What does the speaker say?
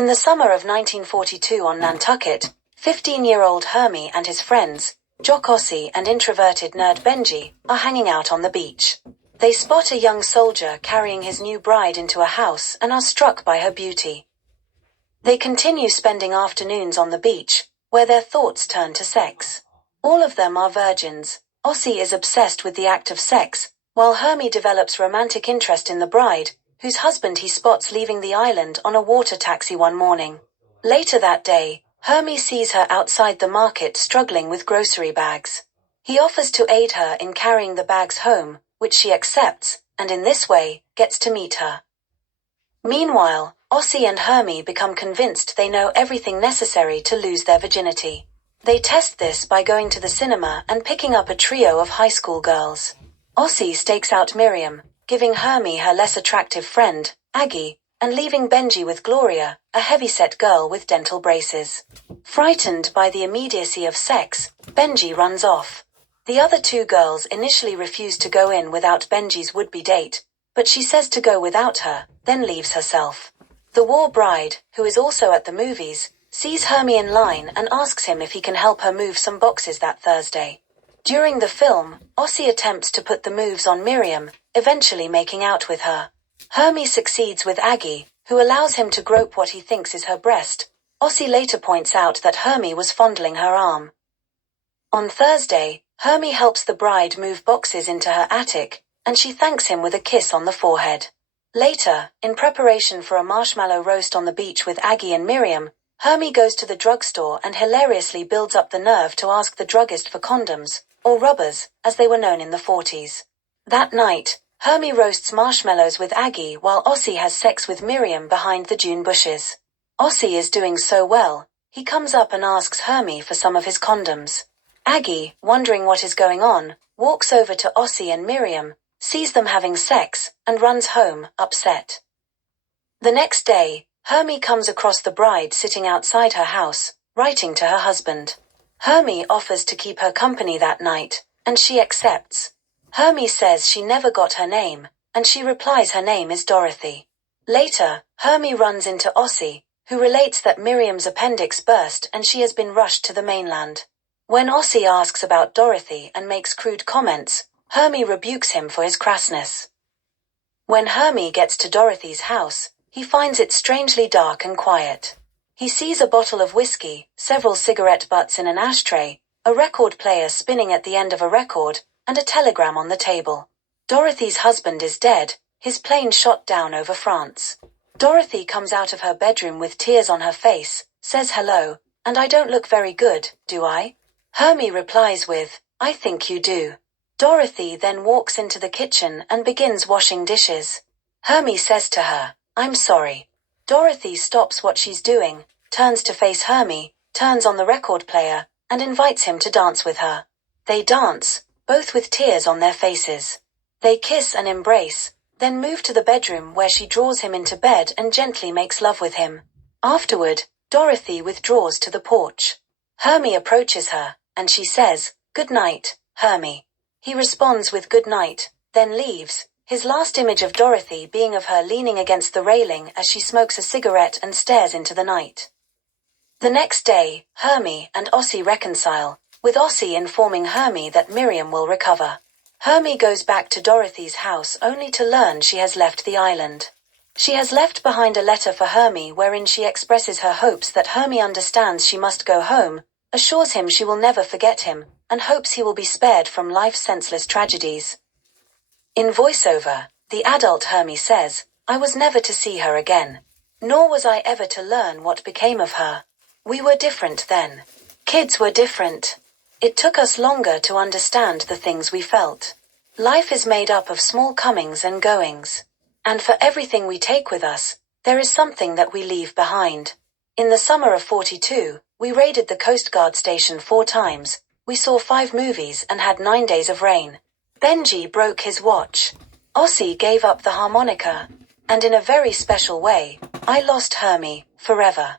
In the summer of 1942 on Nantucket, 15-year-old Hermie and his friends, Jock Ossie and introverted nerd Benji, are hanging out on the beach. They spot a young soldier carrying his new bride into a house and are struck by her beauty. They continue spending afternoons on the beach, where their thoughts turn to sex. All of them are virgins. Ossie is obsessed with the act of sex, while Hermie develops romantic interest in the bride, whose husband he spots leaving the island on a water taxi one morning. Later that day, Hermie sees her outside the market struggling with grocery bags. He offers to aid her in carrying the bags home, which she accepts, and in this way, gets to meet her. Meanwhile, Ossie and Hermie become convinced they know everything necessary to lose their virginity. They test this by going to the cinema and picking up a trio of high school girls. Ossie stakes out Miriam, giving Hermie her less attractive friend, Aggie, and leaving Benji with Gloria, a heavyset girl with dental braces. Frightened by the immediacy of sex, Benji runs off. The other two girls initially refuse to go in without Benji's would-be date, but she says to go without her, then leaves herself. The war bride, who is also at the movies, sees Hermie in line and asks him if he can help her move some boxes that Thursday. During the film, Ossie attempts to put the moves on Miriam, eventually making out with her. Hermie succeeds with Aggie, who allows him to grope what he thinks is her breast. Ossie later points out that Hermie was fondling her arm. On Thursday, Hermie helps the bride move boxes into her attic, and she thanks him with a kiss on the forehead. Later, in preparation for a marshmallow roast on the beach with Aggie and Miriam, Hermie goes to the drugstore and hilariously builds up the nerve to ask the druggist for condoms, or rubbers, as they were known in the 40s. That night, Hermie roasts marshmallows with Aggie while Ossie has sex with Miriam behind the June bushes. Ossie is doing so well, he comes up and asks Hermie for some of his condoms. Aggie, wondering what is going on, walks over to Ossie and Miriam, sees them having sex, and runs home, upset. The next day, Hermie comes across the bride sitting outside her house, writing to her husband. Hermie offers to keep her company that night, and she accepts. Hermie says she never got her name, and she replies her name is Dorothy. Later, Hermie runs into Ossie, who relates that Miriam's appendix burst and she has been rushed to the mainland. When Ossie asks about Dorothy and makes crude comments, Hermie rebukes him for his crassness. When Hermie gets to Dorothy's house, he finds it strangely dark and quiet. He sees a bottle of whiskey, several cigarette butts in an ashtray, a record player spinning at the end of a record, and a telegram on the table. Dorothy's husband is dead, his plane shot down over France. Dorothy comes out of her bedroom with tears on her face, says hello, and I don't look very good, do I? Hermie replies with, I think you do. Dorothy then walks into the kitchen and begins washing dishes. Hermie says to her, I'm sorry. Dorothy stops what she's doing, turns to face Hermie, turns on the record player, and invites him to dance with her. They dance, both with tears on their faces. They kiss and embrace, then move to the bedroom where she draws him into bed and gently makes love with him. Afterward, Dorothy withdraws to the porch. Hermie approaches her, and she says, Good night, Hermie. He responds with good night, then leaves, his last image of Dorothy being of her leaning against the railing as she smokes a cigarette and stares into the night. The next day, Hermie and Ossie reconcile, with Ossie informing Hermie that Miriam will recover. Hermie goes back to Dorothy's house only to learn she has left the island. She has left behind a letter for Hermie wherein she expresses her hopes that Hermie understands she must go home, assures him she will never forget him, and hopes he will be spared from life's senseless tragedies. In voiceover, the adult Hermie says, I was never to see her again. Nor was I ever to learn what became of her. We were different then. Kids were different. It took us longer to understand the things we felt. Life is made up of small comings and goings. And for everything we take with us, there is something that we leave behind. In the summer of 42, we raided the Coast Guard station 4 times, we saw 5 movies and had 9 days of rain. Benji broke his watch. Ossie gave up the harmonica. And in a very special way, I lost Hermie, forever.